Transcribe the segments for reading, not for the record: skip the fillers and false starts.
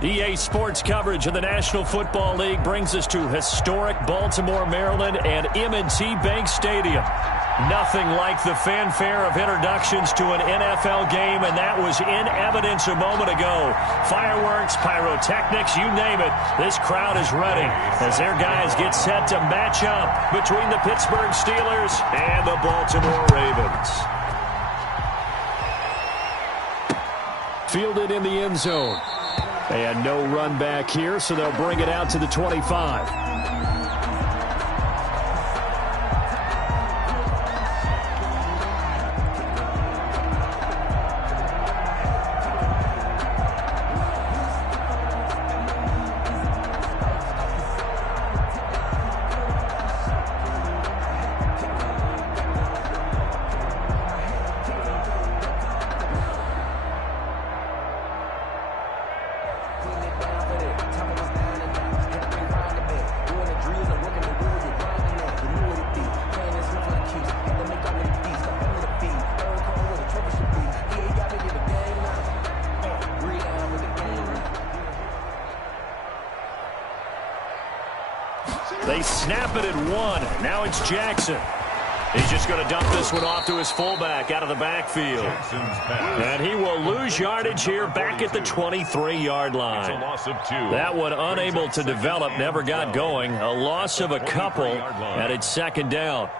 EA Sports coverage of the National Football League brings us to historic Baltimore, Maryland, and M&T Bank Stadium. Nothing like the fanfare of introductions to an NFL game, and that was in evidence a moment ago. Fireworks, pyrotechnics, you name it. This crowd is ready as their guys get set to match up between the Pittsburgh Steelers and the Baltimore Ravens. Fielded in the end zone. And no run back here, so they'll bring it out to the 25. They snap it at one. Now it's Jackson. He's just going to dump this one off to his fullback out of the backfield. And he will lose yardage here back at the 23-yard line. It's a loss of 2. That one unable to develop, never got going. A loss of a couple, and it's second down.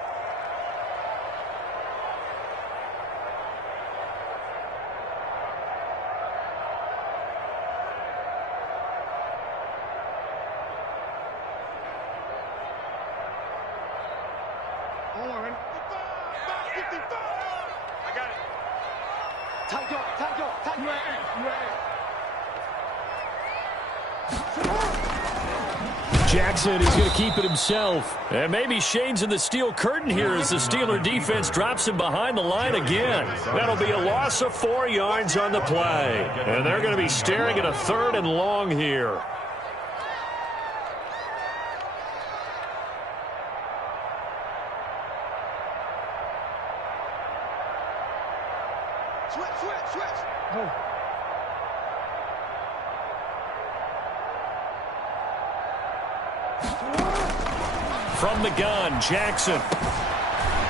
Jackson, he's going to keep it himself. And maybe Shane's in the steel curtain here as the Steeler defense drops him behind the line again. That'll be a loss of 4 yards on the play. And they're going to be staring at a 3rd and long here. Switch. Oh. From the gun, Jackson.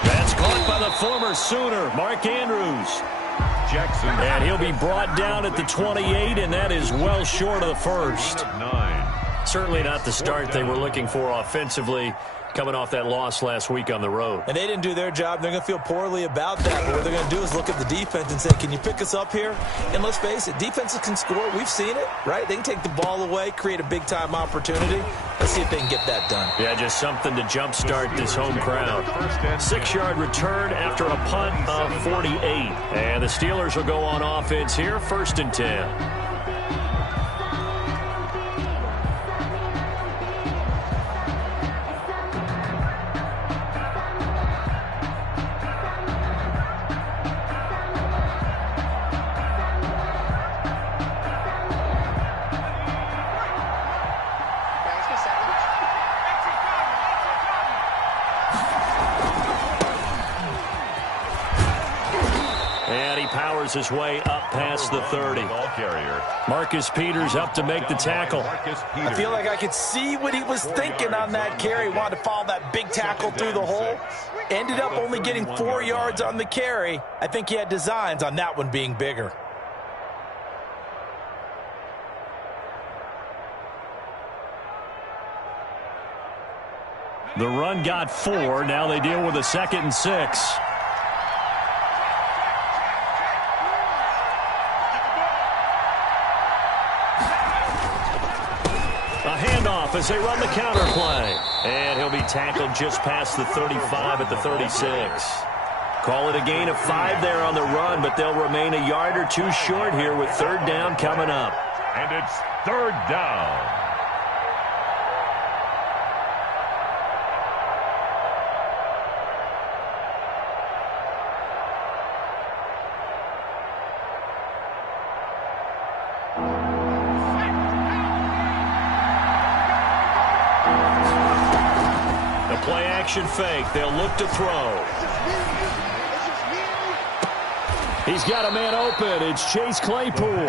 That's caught by the former Sooner, Mark Andrews. Jackson. And he'll be brought down at the 28, and that is well short of the first. 9. Certainly not the start they were looking for offensively, coming off that loss last week on the road. And they didn't do their job. They're going to feel poorly about that. But what they're going to do is look at the defense and say, can you pick us up here? And let's face it, defenses can score. We've seen it, right? They can take the ball away, create a big-time opportunity. Let's see if they can get that done. Yeah, just something to jumpstart this home crowd. 6-yard return after a punt of 48. And the Steelers will go on offense here, 1st and 10. His way up past the 30. Marcus Peters up to make the tackle. I feel like I could see what he was thinking on that carry. Wanted to follow that big tackle through the hole. Ended up only getting 4 yards on the carry. I think he had designs on that one being bigger. The run got 4. Now they deal with a 2nd and 6. As they run the counter play. And he'll be tackled just past the 35 at the 36. Call it a gain of 5 there on the run, but they'll remain a yard or 2 short here with 3rd down coming up. And it's 3rd down. Action fake. They'll look to throw. He's got a man open. It's Chase Claypool.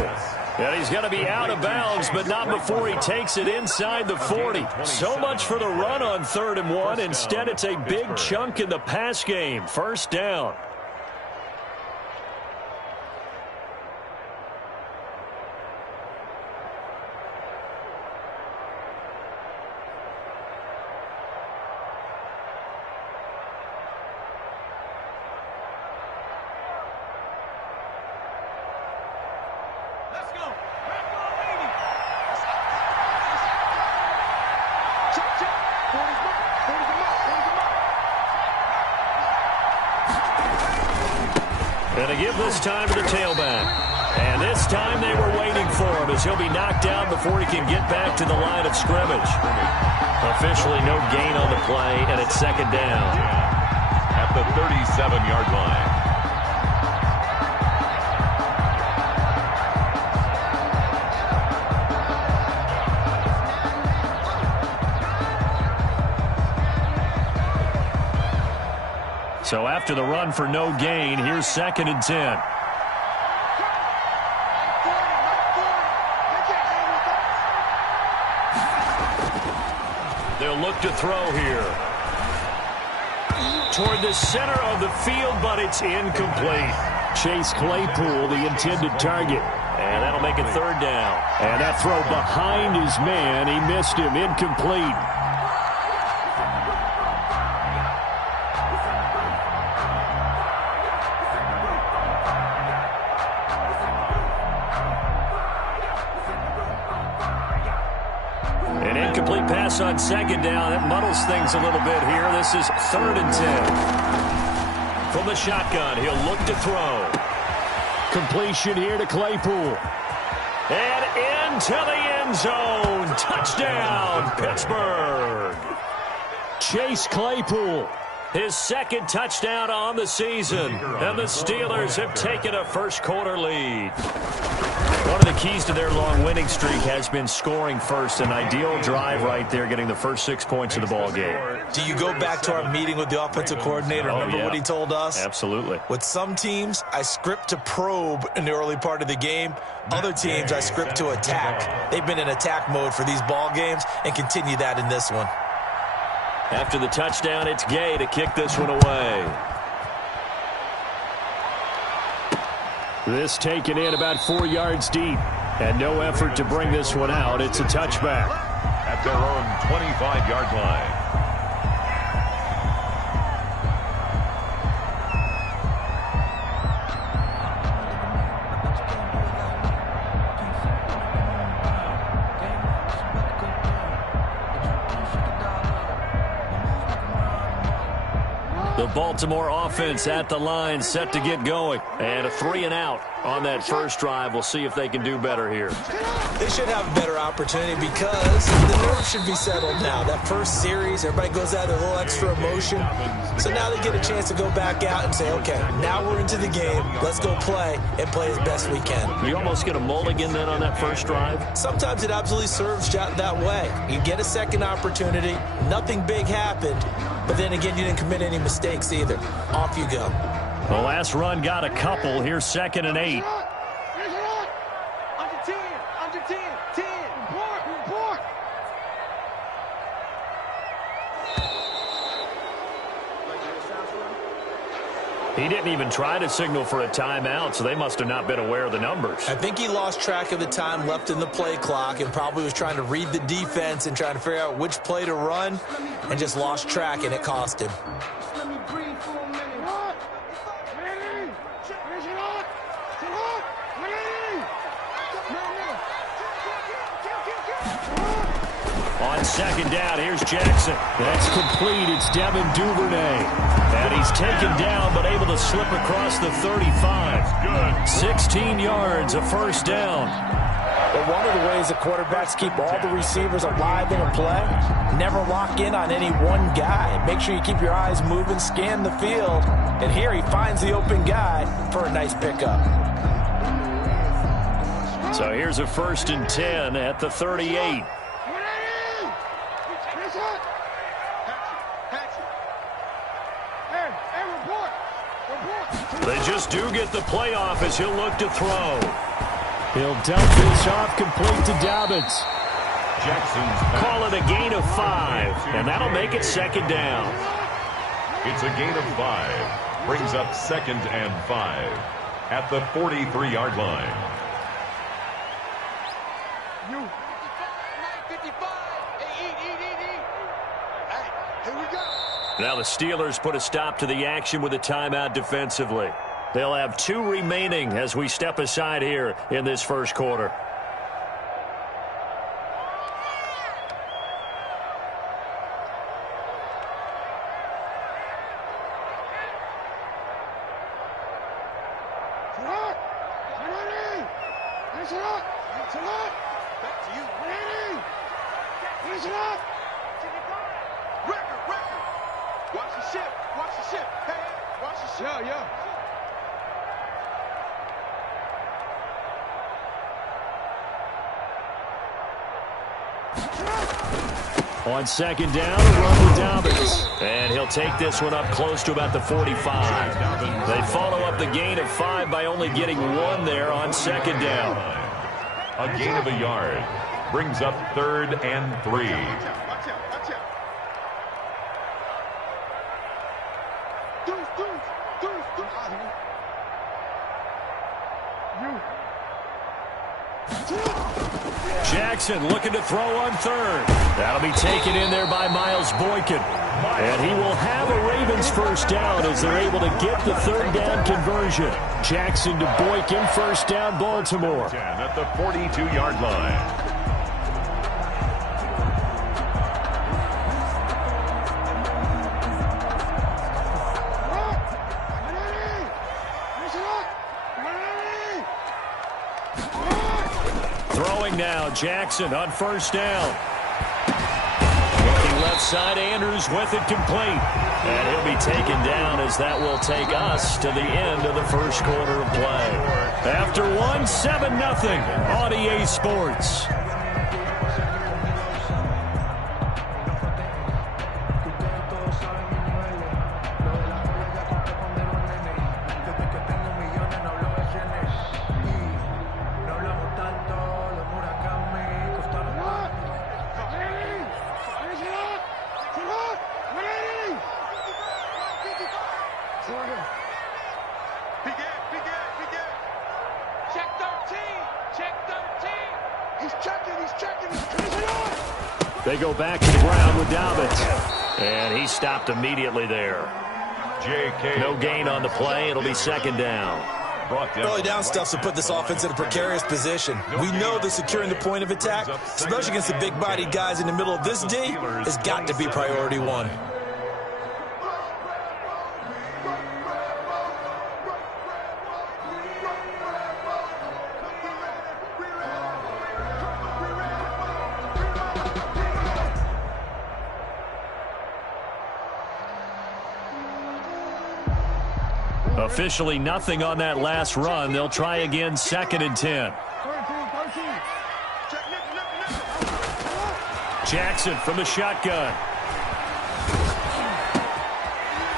And he's going to be out of bounds, but not before he takes it inside the 40. So much for the run on 3rd and 1. Instead, it's a big chunk in the pass game. First down. Going to give this time to the tailback. And this time they were waiting for him as he'll be knocked down before he can get back to the line of scrimmage. Officially no gain on the play, and it's 2nd down. At the 37-yard line. So after the run for no gain, here's 2nd and 10. They'll look to throw here. Toward the center of the field, but it's incomplete. Chase Claypool, the intended target. And that'll make it 3rd down. And that throw behind his man, he missed him, incomplete. On 2nd down, that muddles things a little bit here. This is 3rd and 10. From the shotgun, he'll look to throw. Completion here to Claypool. And into the end zone. Touchdown, Pittsburgh. Chase Claypool, his 2nd touchdown on the season. And the Steelers have taken a first-quarter lead. One of the keys to their long winning streak has been scoring first. An ideal drive right there, getting the first 6 points of the ball game. Do you go back to our meeting with the offensive coordinator? Remember what he told us? Absolutely. With some teams, I script to probe in the early part of the game. Other teams, I script to attack. They've been in attack mode for these ball games and continue that in this one. After the touchdown, it's Gay to kick this one away. This taken in about 4 yards deep. And no effort to bring this one out. It's a touchback. At their own 25-yard line. The Baltimore offense at the line, set to get going. And a 3 and out on that first drive. We'll see if they can do better here. They should have a better opportunity because the nerves should be settled now. That first series, everybody goes out with a little extra emotion. So now they get a chance to go back out and say, okay, now we're into the game. Let's go play and play as best we can. You almost get a mulligan then on that first drive? Sometimes it absolutely serves that way. You get a second opportunity. Nothing big happened. But then again, you didn't commit any mistakes either. Off you go. The last run got a couple. Here's 2nd and 8. Under 10, under 10, 10, report. He didn't even try to signal for a timeout, so they must have not been aware of the numbers. I think he lost track of the time left in the play clock and probably was trying to read the defense and trying to figure out which play to run and just lost track, and it cost him. On 2nd down, here's Jackson. That's complete. It's Devin Duvernay. And he's taken down, but able to slip across the 35. 16 yards, a first down. But one of the ways that quarterbacks keep all the receivers alive in a play, never lock in on any one guy. Make sure you keep your eyes moving, scan the field. And here he finds the open guy for a nice pickup. So here's a 1st and 10 at the 38. They just do get the playoff as he'll look to throw. He'll dump this off complete to Dobbins. Jackson's Call it a gain of 5, and that'll make it second down. It's a gain of 5. Brings up 2nd and 5 at the 43-yard line. You. 55. Hey, here we go. Now the Steelers put a stop to the action with a timeout defensively. They'll have 2 remaining as we step aside here in this first quarter. On second down, a run with Dobbins. And he'll take this one up close to about the 45. They follow up the gain of 5 by only getting 1 there on second down. A gain of a yard. Brings up 3rd and 3. Jackson looking to throw on 3rd. That'll be taken in there by Miles Boykin. And he will have a Ravens first down as they're able to get the 3rd down conversion. Jackson to Boykin, first down Baltimore. At the 42-yard line. Now Jackson on first down. Looking left side, Andrews with it complete. And he'll be taken down as that will take us to the end of the first quarter of play. After 1, 7-0 on EA Sports. They go back to the ground with Dobbins. And he stopped immediately there. No gain on the play. It'll be second down. Early down stuff to put this offense in a precarious position. We know that securing the point of attack, especially against the big-bodied guys in the middle of this D, has got to be priority 1. Officially nothing on that last run. They'll try again, 2nd and 10. Jackson from the shotgun.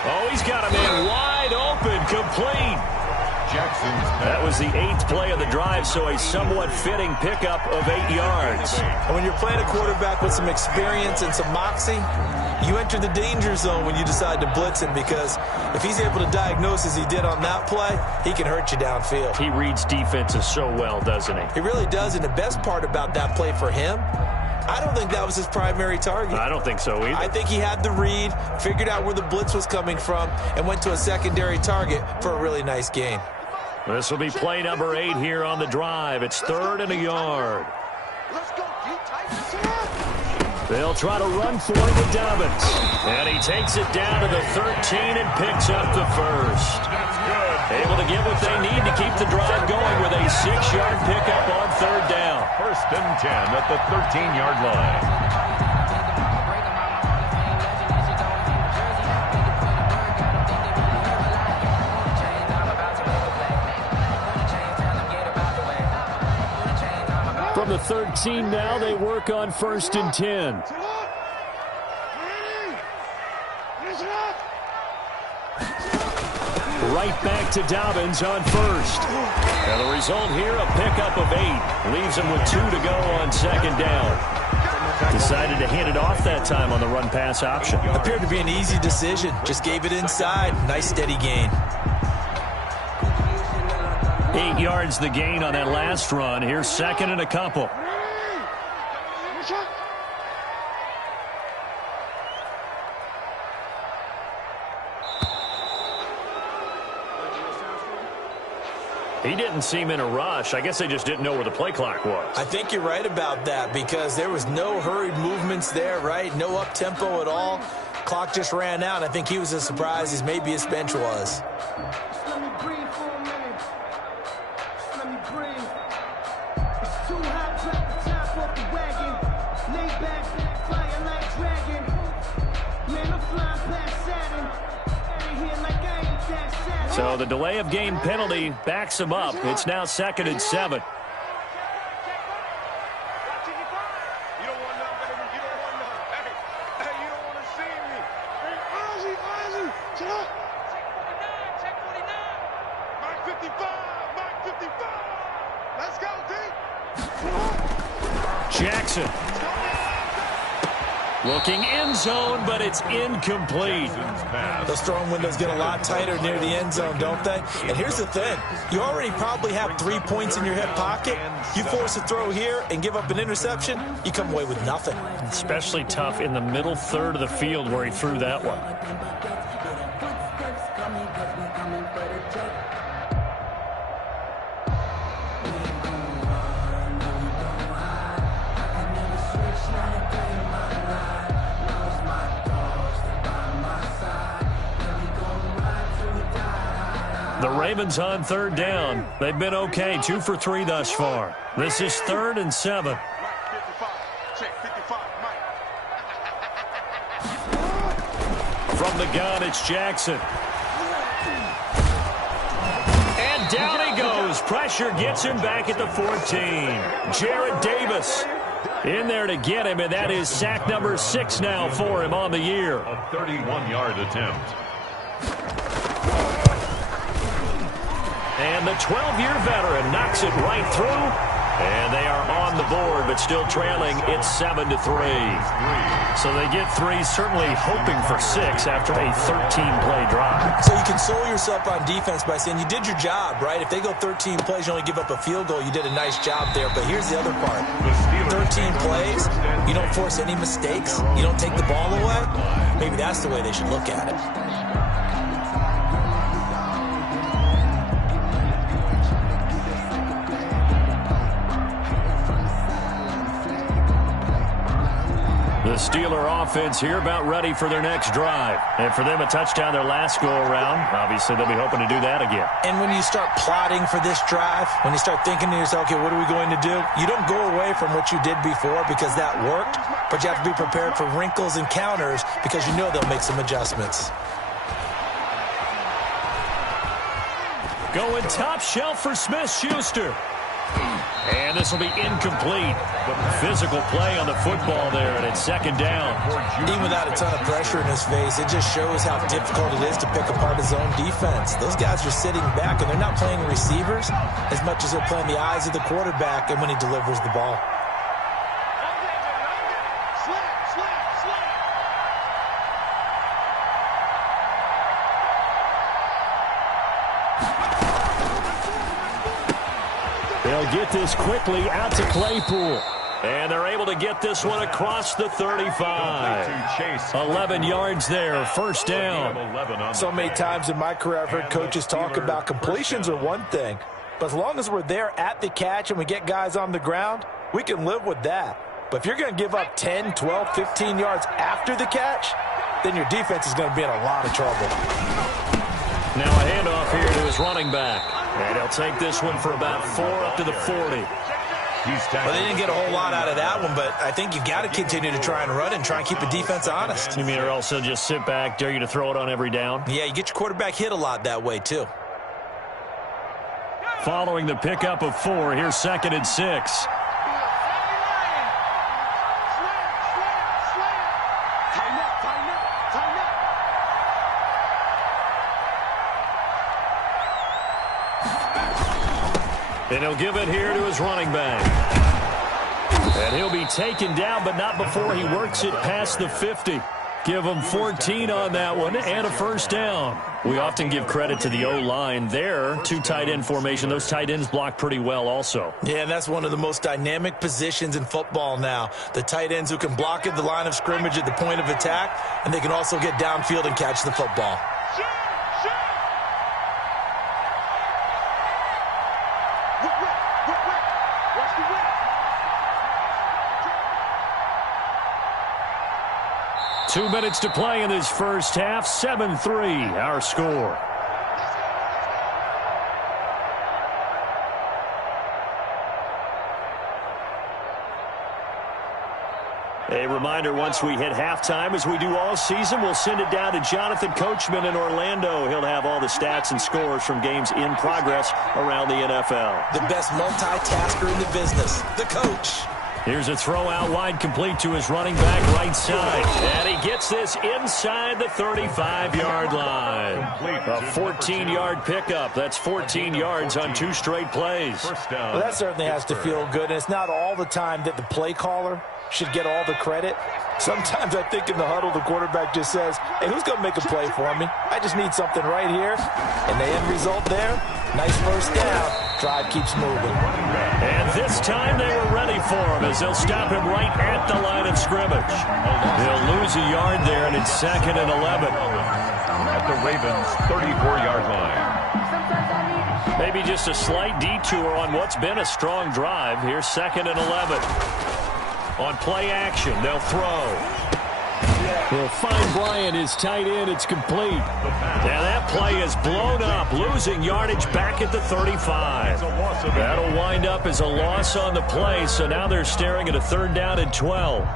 Oh, he's got a man wide open, complete. That was the 8th play of the drive, so a somewhat fitting pickup of 8 yards. And when you're playing a quarterback with some experience and some moxie, you enter the danger zone when you decide to blitz him, because if he's able to diagnose as he did on that play, he can hurt you downfield. He reads defenses so well, doesn't he? He really does, and the best part about that play for him, I don't think that was his primary target. I don't think so either. I think he had the read, figured out where the blitz was coming from, and went to a secondary target for a really nice gain. This will be play number 8 here on the drive. It's 3rd and a yard. Let's go, They'll try to run for it with Dobbins. And he takes it down to the 13 and picks up the first. That's good. Able to get what they need to keep the drive going with a 6-yard pickup on 3rd down. 1st and 10 at the 13-yard line. From the 13 now, they work on 1st and 10. Right back to Dobbins on first. And the result here, a pickup of 8. Leaves him with 2 to go on second down. Decided to hand it off that time on the run-pass option. Appeared to be an easy decision. Just gave it inside. Nice steady gain. 8 yards the gain on that last run. Here's second and a couple. He didn't seem in a rush. I guess they just didn't know where the play clock was. I think you're right about that because there was no hurried movements there, right? No up-tempo at all. Clock just ran out. I think he was as surprised as maybe his bench was. Let me breathe for a minute. Let me breathe. It's too hot, drop the top off the wagon. Lay back, flying like dragon. Man, I'm flying past Saturn. Out of here like I ain't that sad. So the delay of game penalty backs him up. It's now second and 7. Jackson. Looking end zone, but it's incomplete. Those throwing windows get a lot tighter near the end zone, don't they? And here's the thing. You already probably have 3 points in your hip pocket. You force a throw here and give up an interception, you come away with nothing. Especially tough in the middle third of the field where he threw that one. The Ravens on third down. They've been okay, 2 for 3 thus far. This is 3rd and 7. From the gun, it's Jackson. And down he goes. Pressure gets him back at the 14. Jared Davis in there to get him, and that is sack number 6 now for him on the year. A 31-yard attempt. And the 12-year veteran knocks it right through. And they are on the board, but still trailing. It's 7-3. So they get 3, certainly hoping for 6 after a 13-play drive. So you console yourself on defense by saying you did your job, right? If they go 13 plays, you only give up a field goal, you did a nice job there. But here's the other part. 13 plays, you don't force any mistakes, you don't take the ball away. Maybe that's the way they should look at it. The Steeler offense here about ready for their next drive. And for them, a touchdown their last go-around. Obviously, they'll be hoping to do that again. And when you start plotting for this drive, when you start thinking to yourself, okay, what are we going to do? You don't go away from what you did before because that worked, but you have to be prepared for wrinkles and counters because you know they'll make some adjustments. Going top shelf for Smith-Schuster. And this will be incomplete. Physical play on the football there, and it's 2nd down. Even without a ton of pressure in his face, it just shows how difficult it is to pick apart his own defense. Those guys are sitting back, and they're not playing receivers as much as they're playing the eyes of the quarterback and when he delivers the ball. They'll get this quickly out to Claypool. And they're able to get this one across the 35. 11 yards there, 1st down. So many times in my career, I've heard coaches talk about completions are one thing. But as long as we're there at the catch and we get guys on the ground, we can live with that. But if you're going to give up 10, 12, 15 yards after the catch, then your defense is going to be in a lot of trouble. Now a handoff here to his running back. And he'll take this one for about 4 up to the 40. Well, they didn't get a whole lot out of that one, but I think you've got to continue to try and run and try and keep the defense honest. You mean or else they'll just sit back, dare you to throw it on every down? Yeah, you get your quarterback hit a lot that way, too. Following the pickup of 4, here's 2nd and 6. And he'll give it here to his running back. And he'll be taken down, but not before he works it past the 50. Give him 14 on that one and a first down. We often give credit to the O-line there. 2 tight end formation. Those tight ends block pretty well also. Yeah, and that's one of the most dynamic positions in football now. The tight ends who can block at the line of scrimmage at the point of attack, and they can also get downfield and catch the football. 2 minutes to play in this first half. 7-3, our score. A reminder, once we hit halftime, as we do all season, we'll send it down to Jonathan Coachman in Orlando. He'll have all the stats and scores from games in progress around the NFL. The best multitasker in the business, the coach. Here's a throw out wide, complete to his running back right side. And he gets this inside the 35-yard line. A 14-yard pickup. That's 14 yards on 2 straight plays. Well, that certainly has to feel good. And it's not all the time that the play caller should get all the credit. Sometimes I think in the huddle, the quarterback just says, hey, who's going to make a play for me? I just need something right here. And the end result there, nice first down. Drive keeps moving. And this time they were ready for him as they'll stop him right at the line of scrimmage. They'll lose a yard there, and it's 2nd and 11. At the Ravens' 34-yard line. Maybe just a slight detour on what's been a strong drive. Here's 2nd and 11. On play action, they'll throw. They'll find Bryant, his tight end. It's complete. Now that play is blown up, losing yardage back at the 35. That'll wind up as a loss on the play, so now they're staring at a 3rd down and 12.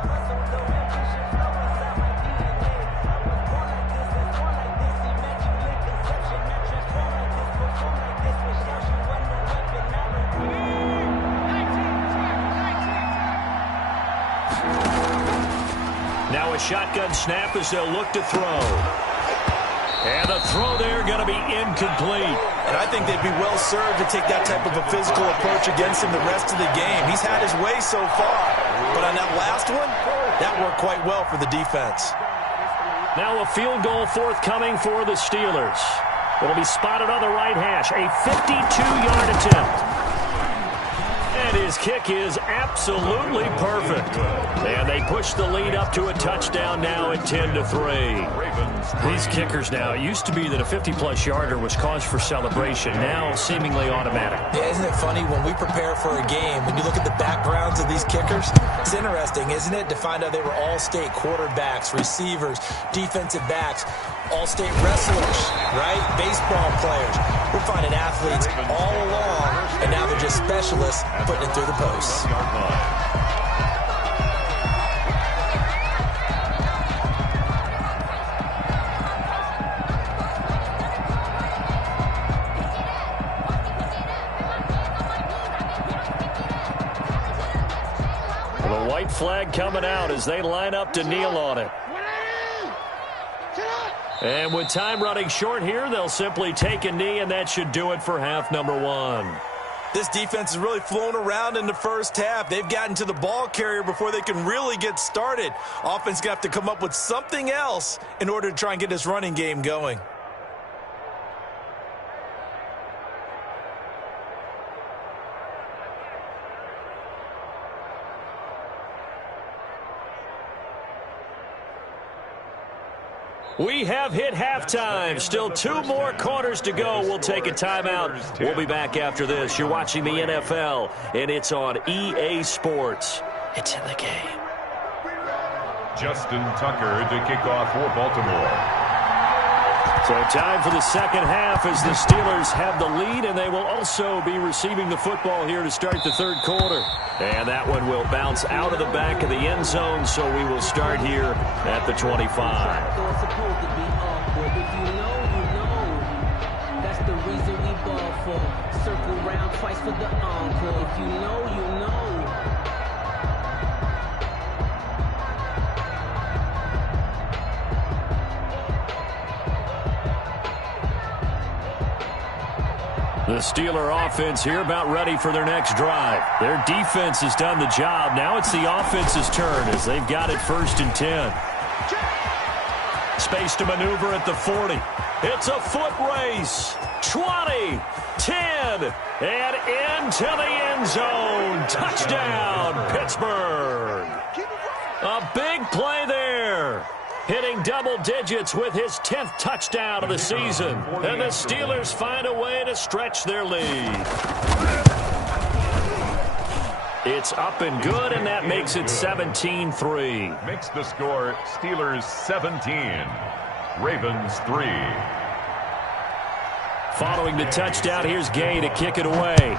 Now a shotgun snap as they'll look to throw. And the throw there going to be incomplete. And I think they'd be well served to take that type of a physical approach against him the rest of the game. He's had his way so far. But on that last one, that worked quite well for the defense. Now a field goal forthcoming for the Steelers. It'll be spotted on the right hash. A 52-yard attempt. And his kick is absolutely perfect. And they push the lead up to a touchdown now at 10-3. These kickers now, it used to be that a 50-plus yarder was cause for celebration. Now seemingly automatic. Yeah, isn't it funny when we prepare for a game, when you look at the backgrounds of these kickers, it's interesting, isn't it, to find out they were all-state quarterbacks, receivers, defensive backs, all-state wrestlers, right? Baseball players. We're finding athletes all along, and now they're just specialists putting it through the posts. The white flag coming out as they line up to kneel on it. And with time running short here, they'll simply take a knee, and that should do it for half number 1. This defense has really flown around in the first half. They've gotten to the ball carrier before they can really get started. Offense going to have to come up with something else in order to try and get this running game going. We have hit halftime. Still 2 more quarters to go. We'll take a timeout. We'll be back after this. You're watching the NFL, and it's on EA Sports. It's in the game. Justin Tucker to kick off for Baltimore. So time for the second half as the Steelers have the lead, and they will also be receiving the football here to start the third quarter. And that one will bounce out of the back of the end zone, so we will start here at the 25. That's the reason we ball for. Circle round twice for the encore. If you know, you know. The Steeler offense here about ready for their next drive. Their defense has done the job. Now it's the offense's turn as they've got it 1st and 10. Space to maneuver at the 40. It's a foot race. 20, 10, and into the end zone. Touchdown, Pittsburgh. A big play there. Hitting double digits with his 10th touchdown of the season. And the Steelers find a way to stretch their lead. It's up and good, and that makes it 17-3. Makes the score Steelers 17, Ravens 3. Following the touchdown, here's Gay to kick it away.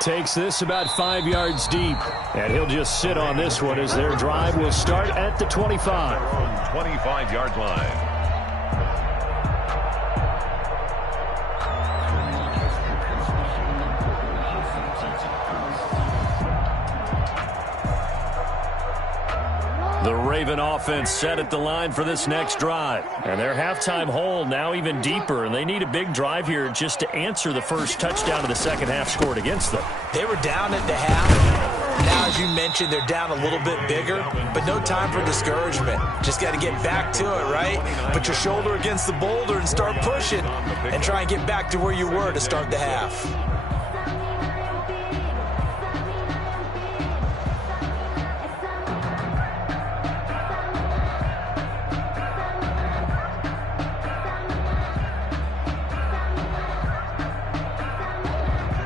Takes this about 5 yards deep, and he'll just sit on this one as their drive will start at the 25. 25-yard line. The Raven offense set at the line for this next drive. And their halftime hole now even deeper, and they need a big drive here just to answer the first touchdown of the second half scored against them. They were down at the half. Now, as you mentioned, they're down a little bit bigger, but no time for discouragement. Just got to get back to it, right? Put your shoulder against the boulder and start pushing and try and get back to where you were to start the half.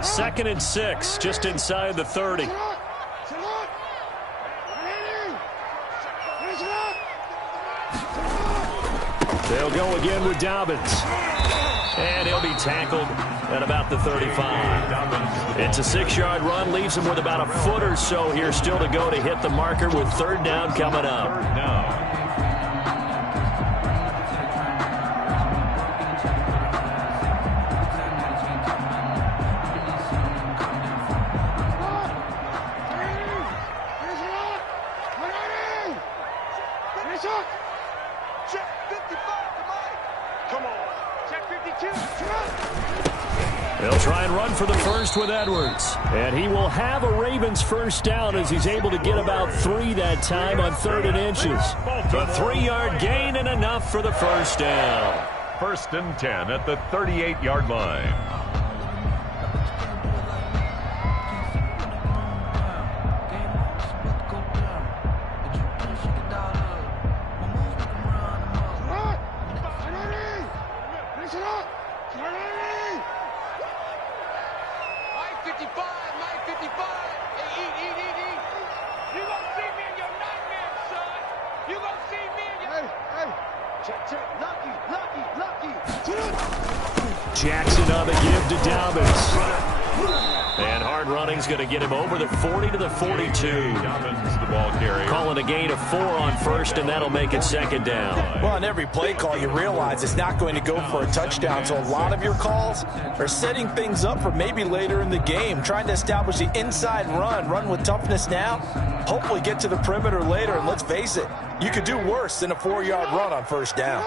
Second and 6, just inside the 30. They'll go again with Dobbins. And he'll be tackled at about the 35. It's a 6-yard run, leaves him with about a foot or so here still to go to hit the marker with 3rd down coming up. 3rd down. They'll try and run for the first with Edwards. And he will have a Ravens first down as he's able to get about 3 that time on 3rd and inches. A 3-yard gain and enough for the first down. 1st and 10 at the 38-yard line. Jackson on the give to Dobbins. And hard running's going to get him over the 40 to the 42. Dobbins, the ball carrier. Calling a gain of 4 on first, and that'll make it 2nd down. Well, on every play call, you realize it's not going to go for a touchdown, so a lot of your calls are setting things up for maybe later in the game, trying to establish the inside run with toughness now, hopefully get to the perimeter later, and let's face it, you could do worse than a 4-yard run on first down.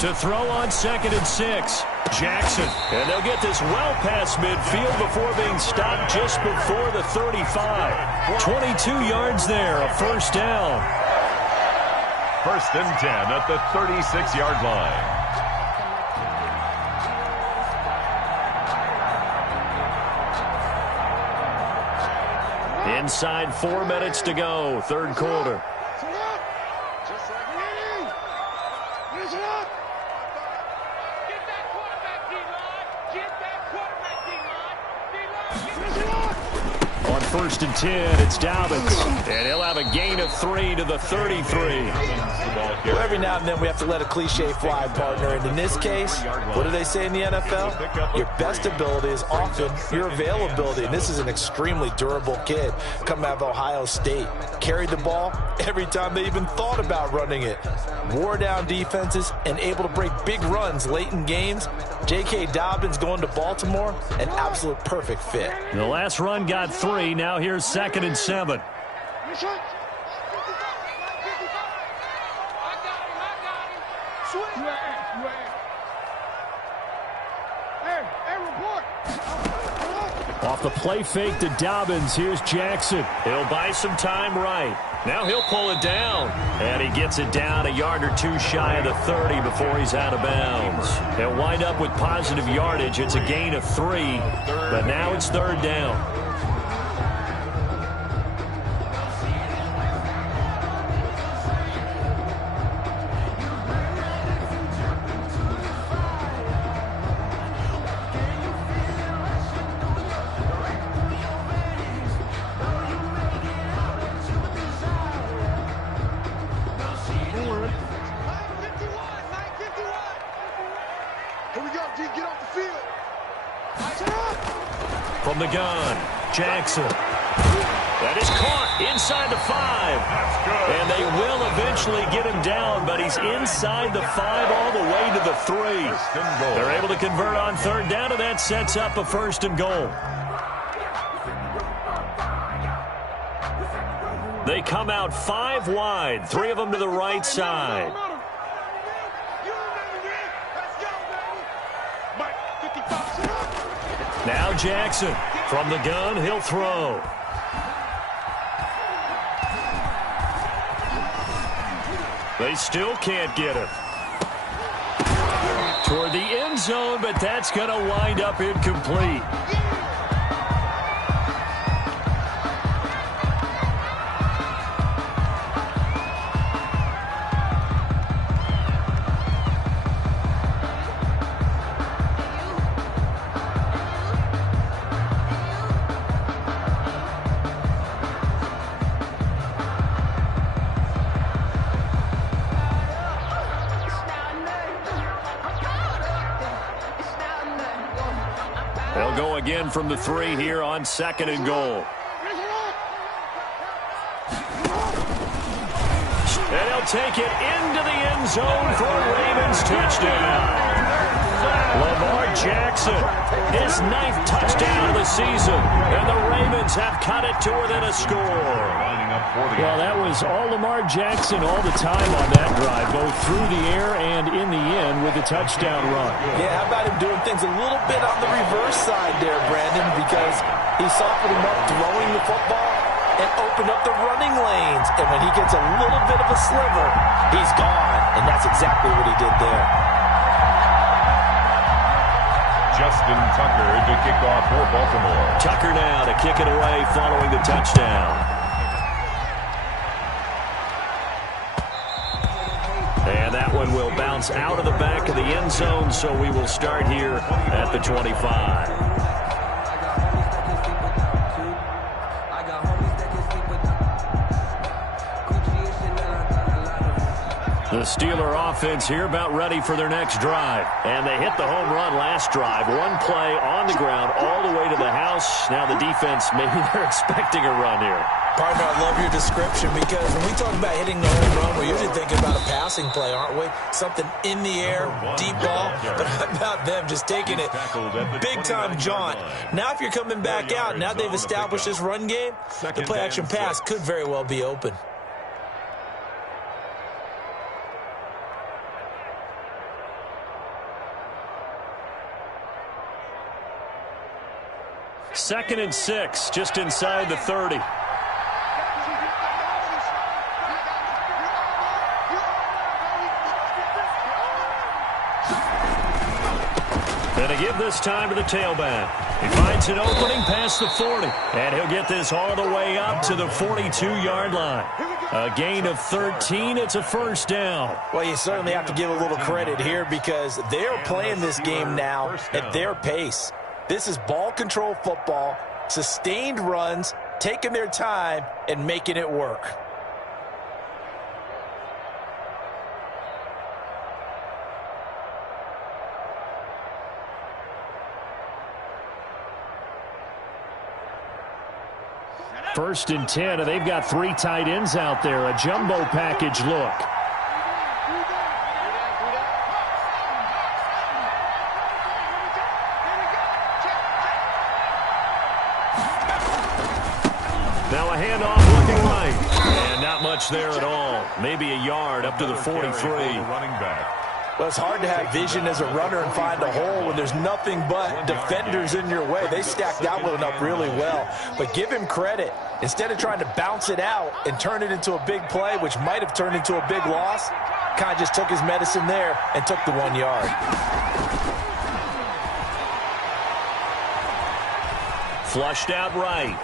To throw on 2nd and 6, Jackson. And they'll get this well past midfield before being stopped just before the 35. 22 yards there, a first down. 1st and 10 at the 36-yard line. Inside 4 minutes to go, 3rd quarter. On 1st and 10, it's Dobbins. And he'll have have a gain of 3 to the 33. Well, every now and then we have to let a cliche fly, partner. And in this case, what do they say in the NFL? Your best ability is often your availability. And this is an extremely durable kid coming out of Ohio State. Carried the ball every time they even thought about running it. Wore down defenses and able to break big runs late in games. J.K. Dobbins going to Baltimore, an absolute perfect fit. The last run got 3. Now here's 2nd and 7. Off the play fake to Dobbins, here's Jackson. He'll buy some time right. Now he'll pull it down. And he gets it down a yard or two shy of the 30 before he's out of bounds. He'll wind up with positive yardage. It's a gain of 3, but now it's 3rd down. From the gun, Jackson. That is caught inside the 5. And they will eventually get him down, but he's inside the 5 all the way to the 3. They're able to convert on 3rd down, and that sets up a 1st and goal. They come out 5 wide, 3 of them to the right side. Now Jackson from the gun, he'll throw. They still can't get him. Toward the end zone, but that's going to wind up incomplete. They'll go again from the 3 here on 2nd and goal. And he'll take it into the end zone for a Ravens touchdown. Lamar Jackson, his 9th touchdown of the season, and the Ravens have cut it to within a score. Well, that was all Lamar Jackson all the time on that drive, both through the air and in the end with the touchdown run. Yeah, how about him doing things a little bit on the reverse side there, Brandon, because he softened him up throwing the football and opened up the running lanes. And when he gets a little bit of a sliver, he's gone. And that's exactly what he did there. Justin Tucker to kick off for Baltimore. Tucker now to kick it away following the touchdown. And that one will bounce out of the back of the end zone, so we will start here at the 25. The Steeler offense here about ready for their next drive. And they hit the home run last drive. One play on the ground all the way to the house. Now the defense, maybe they're expecting a run here. Partner, I love your description because when we talk about hitting the home run, we're usually thinking about a passing play, aren't we? Something in the air, deep ball. But how about them just taking it big-time jaunt? Now if you're coming back out, now they've established this run game, the play-action pass could very well be open. Second and 6, just inside the 30. Going to give this time to the tailback. He finds an opening past the 40. And he'll get this all the way up to the 42-yard line. A gain of 13. It's a 1st down. Well, you certainly have to give a little credit here because they're playing this game now at their pace. This is ball control football, sustained runs, taking their time, and making it work. 1st and 10, and they've got 3 tight ends out there. A jumbo package look. Now a handoff looking right. And not much there at all. Maybe a yard up to the 43. Running back. Well, it's hard to have vision as a runner and find a hole when there's nothing but defenders in your way. They stacked that one up really well. But give him credit. Instead of trying to bounce it out and turn it into a big play, which might have turned into a big loss, kind of just took his medicine there and took the 1 yard. Flushed out right.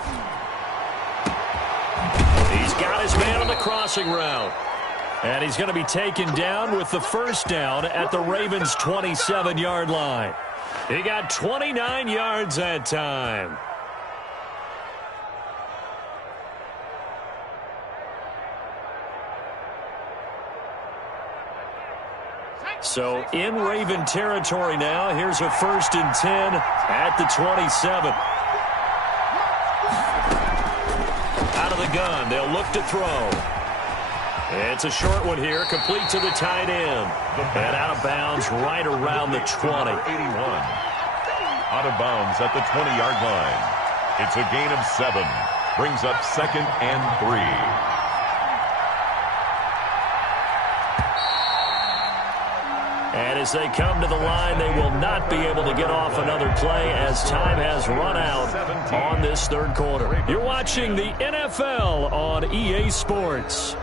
He's got his man on the crossing route. And he's going to be taken down with the 1st down at the Ravens' 27-yard line. He got 29 yards that time. So in Raven territory now. Here's a 1st and 10 at the 27. Out of the gun, they'll look to throw. It's a short one here, complete to the tight end. And out of bounds right around the 20. 81. Out of bounds at the 20-yard line. It's a gain of 7. Brings up 2nd and 3. And as they come to the line, they will not be able to get off another play as time has run out on this 3rd quarter. You're watching the NFL on EA Sports.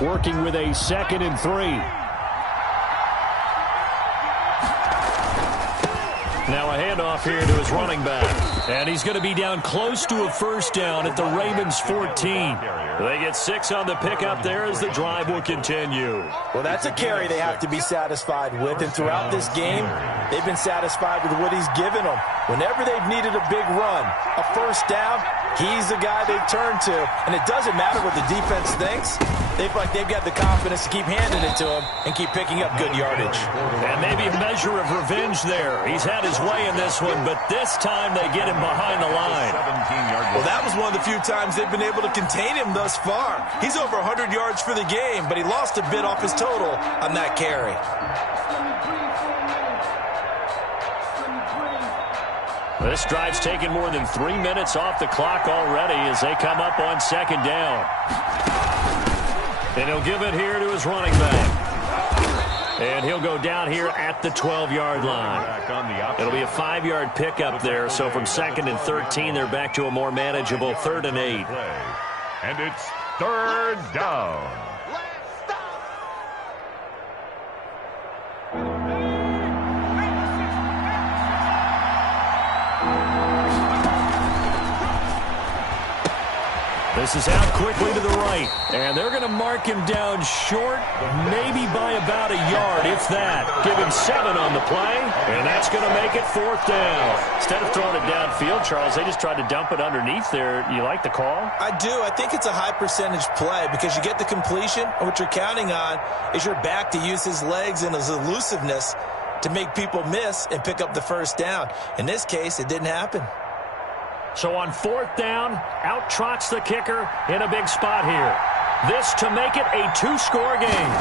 Working with a 2nd and 3. Now a handoff here to his running back. And he's going to be down close to a 1st down at the Ravens' 14. They get 6 on the pickup there as the drive will continue. Well, that's a carry they have to be satisfied with. And throughout this game, they've been satisfied with what he's given them. Whenever they've needed a big run, a 1st down, he's the guy they've turned to. And it doesn't matter what the defense thinks. They feel like they've got the confidence to keep handing it to him and keep picking up good yardage. And maybe a measure of revenge there. He's had his way in this one, but this time they get him behind the line. Well, that was one of the few times they've been able to contain him thus far. He's over 100 yards for the game, but he lost a bit off his total on that carry. This drive's taken more than 3 minutes off the clock already as they come up on 2nd down. And he'll give it here to his running back. And he'll go down here at the 12-yard line. It'll be a 5-yard pickup there. So from 2nd and 13, they're back to a more manageable 3rd and 8. And it's 3rd down. This is out quickly to the right, and they're going to mark him down short, maybe by about a yard, if that. Give him 7 on the play, and that's going to make it 4th down. Instead of throwing it downfield, Charles, they just tried to dump it underneath there. You like the call? I do. I think it's a high percentage play because you get the completion, and what you're counting on is your back to use his legs and his elusiveness to make people miss and pick up the 1st down. In this case, it didn't happen. So on 4th down, out trots the kicker in a big spot here. This to make it a 2-score game.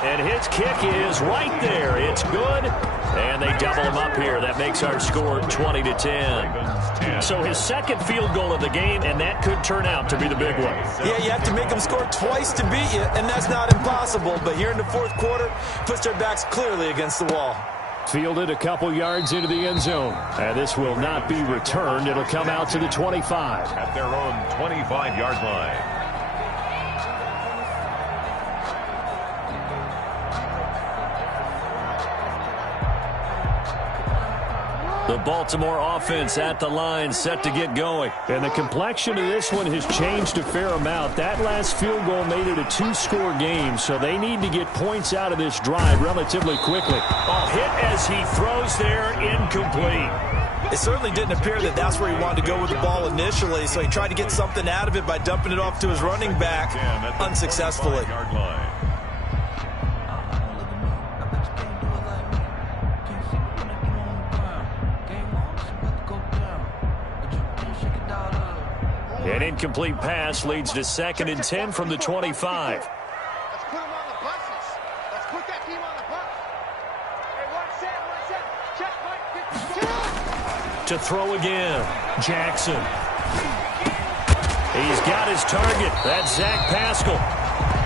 And his kick is right there. It's good. And they double him up here. That makes our score 20-10. So his 2nd field goal of the game, and that could turn out to be the big one. Yeah, you have to make them score twice to beat you, and that's not impossible. But here in the 4th quarter, puts their backs clearly against the wall. Fielded a couple yards into the end zone. And this will not be returned. It'll come out to the 25. At their own 25-yard line. The Baltimore offense at the line set to get going. And the complexion of this one has changed a fair amount. That last field goal made it a 2-score game, so they need to get points out of this drive relatively quickly. Oh, hit as he throws there, incomplete. It certainly didn't appear that that's where he wanted to go with the ball initially, so he tried to get something out of it by dumping it off to his running back unsuccessfully. An incomplete pass leads to 2nd and 10 from the 25. Let's put them on the buses. Let's put that team on the bus. Hey, one set. Check, Mike. To throw again, Jackson. He's got his target. That's Zach Pascal.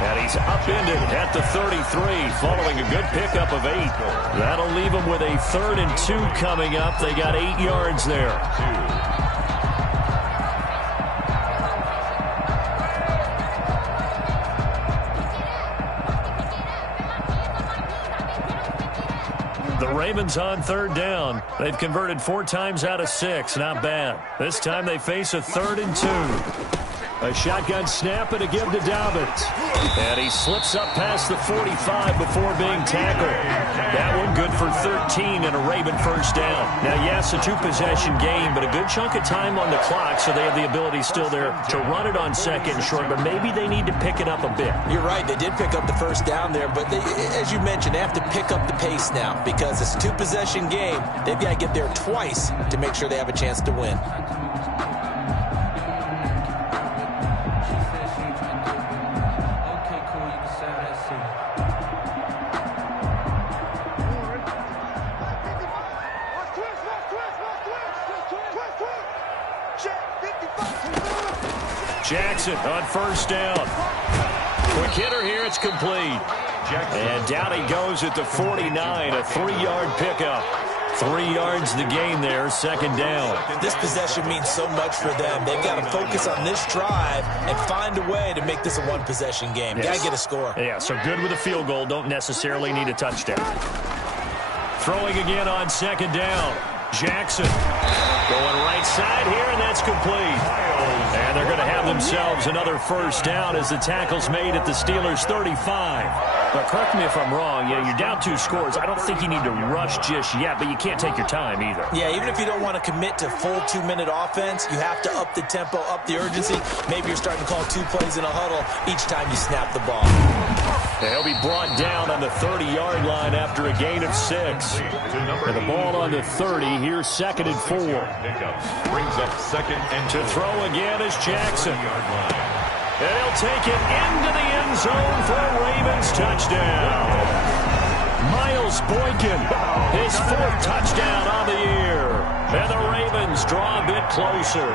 And he's upended at the 33 following a good pickup of 8. That'll leave him with a 3rd and 2 coming up. They got 8 yards there. The Ravens on 3rd down. They've converted 4 times out of 6. Not bad. This time they face a 3rd and 2. A shotgun snap and a give to Dobbins. And he slips up past the 45 before being tackled. That one good for 13 and a Raven first down. Now, yes, a 2-possession game, but a good chunk of time on the clock, so they have the ability still there to run it on 2nd and short, but maybe they need to pick it up a bit. You're right. They did pick up the first down there, but they, as you mentioned, they have to pick up the pace now because it's a 2-possession game. They've got to get there twice to make sure they have a chance to win. Jackson on first down. Quick hitter here. It's complete. And down he goes at the 49. A 3-yard pickup. 3 yards the gain there. 2nd down. This possession means so much for them. They've got to focus on this drive and find a way to make this a 1-possession game. Yes. Got to get a score. Yeah, so good with a field goal. Don't necessarily need a touchdown. Throwing again on 2nd down. Jackson going right side here, and that's complete. And they're going to have themselves another first down as the tackle's made at the Steelers' 35. But correct me if I'm wrong, you're down 2 scores. I don't think you need to rush just yet, but you can't take your time either. Yeah, even if you don't want to commit to full 2-minute offense, you have to up the tempo, up the urgency. Maybe you're starting to call 2 plays in a huddle each time you snap the ball. They'll be brought down on the 30-yard line after a gain of 6. And the ball on the 30, here's 2nd and 4. Brings up 2nd and 2. To throw again is Jackson. And he'll take it into the end zone for a Ravens touchdown. Miles Boykin, his 4th touchdown on the year. And the Ravens draw a bit closer.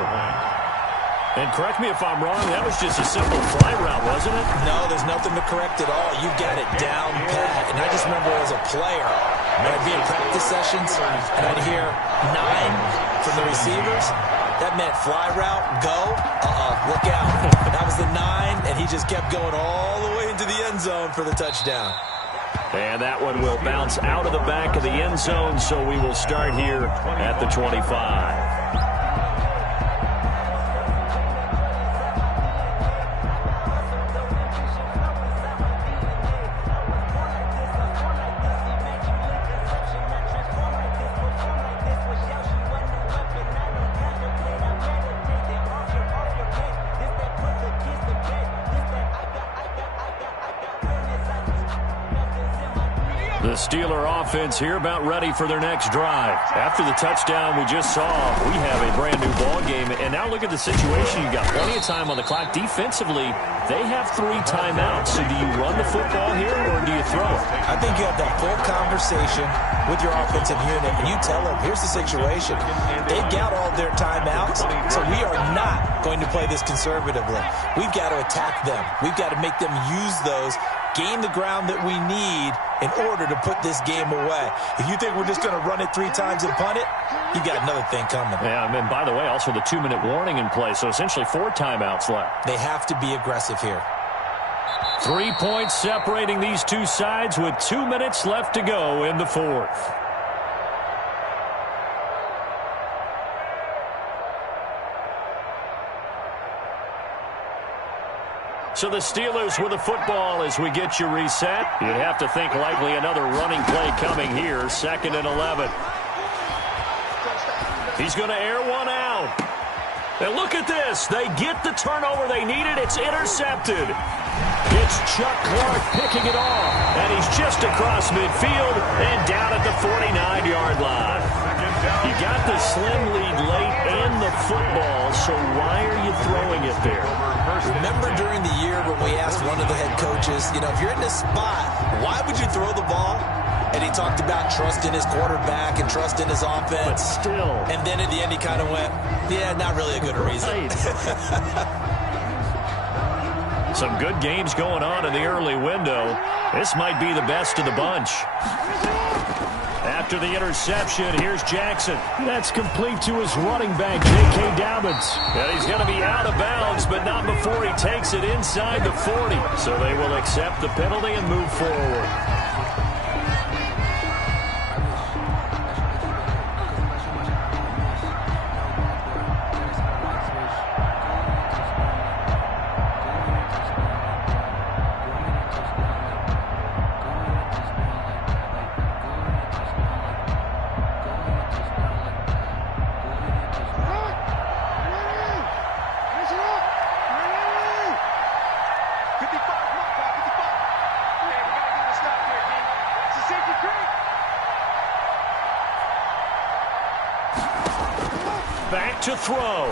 And correct me if I'm wrong, that was just a simple fly route, wasn't it? No, there's nothing to correct at all. You got it down pat. And I just remember as a player, I'd be in practice sessions, and I'd hear 9 from the receivers. That meant fly route, go, look out. That was the 9, and he just kept going all the way into the end zone for the touchdown. And that one will bounce out of the back of the end zone, so we will start here at the 25. The Steeler offense here about ready for their next drive. After the touchdown we just saw, we have a brand new ball game. And now look at the situation. You got plenty of time on the clock. Defensively, they have 3 timeouts. So do you run the football here or do you throw it? I think you have that full conversation with your offensive unit, and you tell them, here's the situation. They've got all their timeouts, so we are not going to play this conservatively. We've got to attack them. We've got to make them use those, gain the ground that we need in order to put this game away. If you think we're just going to run it 3 times and punt it, you've got another thing coming. Yeah, and by the way, also the 2-minute warning in play, so essentially 4 timeouts left. They have to be aggressive here. 3 points separating these two sides with 2 minutes left to go in the 4th. So the Steelers with the football as we get you reset. You'd have to think likely another running play coming here. 2nd and 11. He's going to air one out. And look at this. They get the turnover they needed. It's intercepted. It's Chuck Clark picking it off. And he's just across midfield and down at the 49-yard line. You got the slim lead late and the football, so why are you throwing it there? Remember during the year when we asked one of the head coaches, if you're in this spot, why would you throw the ball? And he talked about trust in his quarterback and trust in his offense. But still. And then at the end he kind of went, yeah, not really a good reason. Some good games going on in the early window. This might be the best of the bunch. After the interception, here's Jackson. That's complete to his running back, J.K. Dobbins. And he's going to be out of bounds, but not before he takes it inside the 40. So they will accept the penalty and move forward. Back to throw.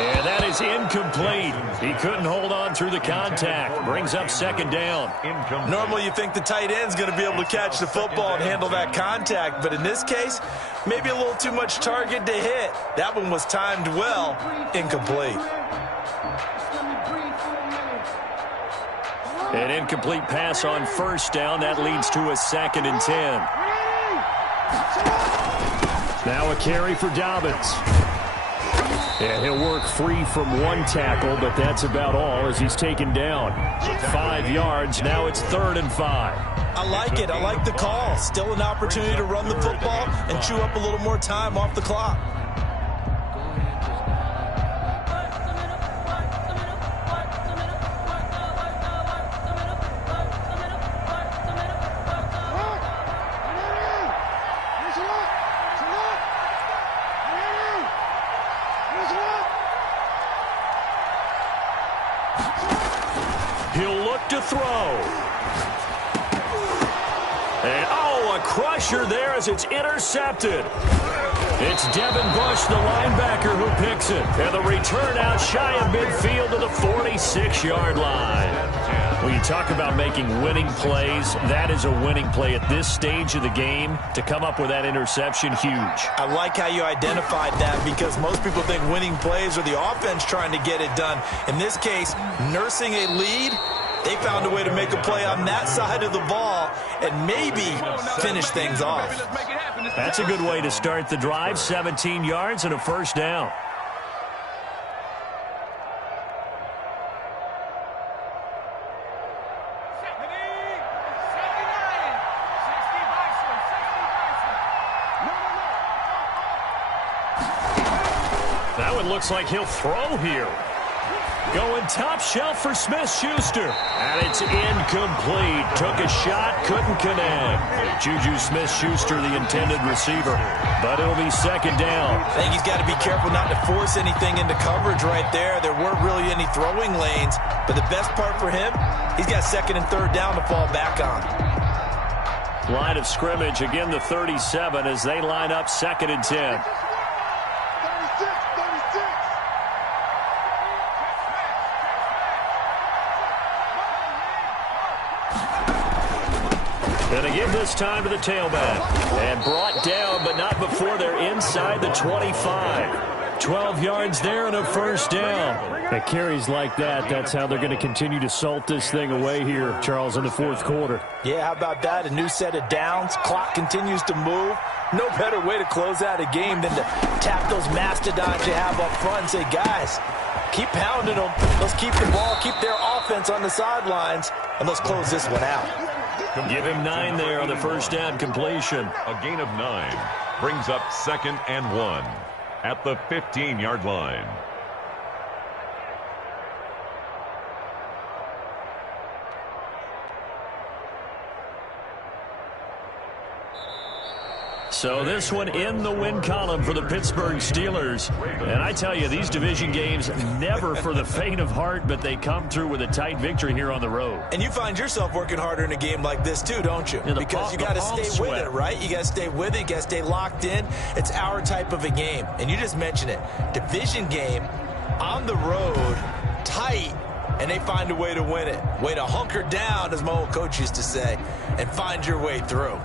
And that is incomplete. He couldn't hold on through the contact. Brings up second down. Normally you think the tight end's going to be able to catch the football and handle that contact, but in this case, maybe a little too much target to hit. That one was timed well. Incomplete. An incomplete pass on first down. That leads to a 2nd and 10. Now a carry for Dobbins. And he'll work free from one tackle, but that's about all as he's taken down. 5 yards. Now it's 3rd and 5. I like it. I like the call. Still an opportunity to run the football and chew up a little more time off the clock. He'll look to throw. And, a crusher there as it's intercepted. It's Devin Bush, the linebacker, who picks it. And the return out shy of midfield to the 46-yard line. When you talk about making winning plays, that is a winning play at this stage of the game. To come up with that interception, huge. I like how you identified that because most people think winning plays are the offense trying to get it done. In this case, nursing a lead, they found a way to make a play on that side of the ball and maybe finish things off. That's a good way to start the drive. 17 yards and a first down. That one looks like he'll throw here. Going top shelf for Smith-Schuster. And it's incomplete. Took a shot, couldn't connect. Juju Smith-Schuster, the intended receiver. But it'll be 2nd down. I think he's got to be careful not to force anything into coverage right there. There weren't really any throwing lanes. But the best part for him, he's got 2nd and 3rd down to fall back on. Line of scrimmage, again the 37 as they line up 2nd and 10. And they give this time to the tailback. And brought down, but not before they're inside the 25. 12 yards there and a first down. At carries like that, that's how they're going to continue to salt this thing away here, Charles, in the 4th quarter. Yeah, how about that? A new set of downs. Clock continues to move. No better way to close out a game than to tap those mastodons you have up front and say, guys, keep pounding them. Let's keep the ball, keep their offense on the sidelines, and let's close this one out. Give him 9 there on the first down completion. A gain of 9 brings up 2nd and 1 at the 15-yard line. So this one in the win column for the Pittsburgh Steelers. And I tell you, these division games never for the faint of heart, but they come through with a tight victory here on the road. And you find yourself working harder in a game like this too, don't you? Because you got to stay with it, right? You got to stay with it. You got to stay locked in. It's our type of a game. And you just mentioned it. Division game on the road, tight, and they find a way to win it. Way to hunker down, as my old coach used to say, and find your way through.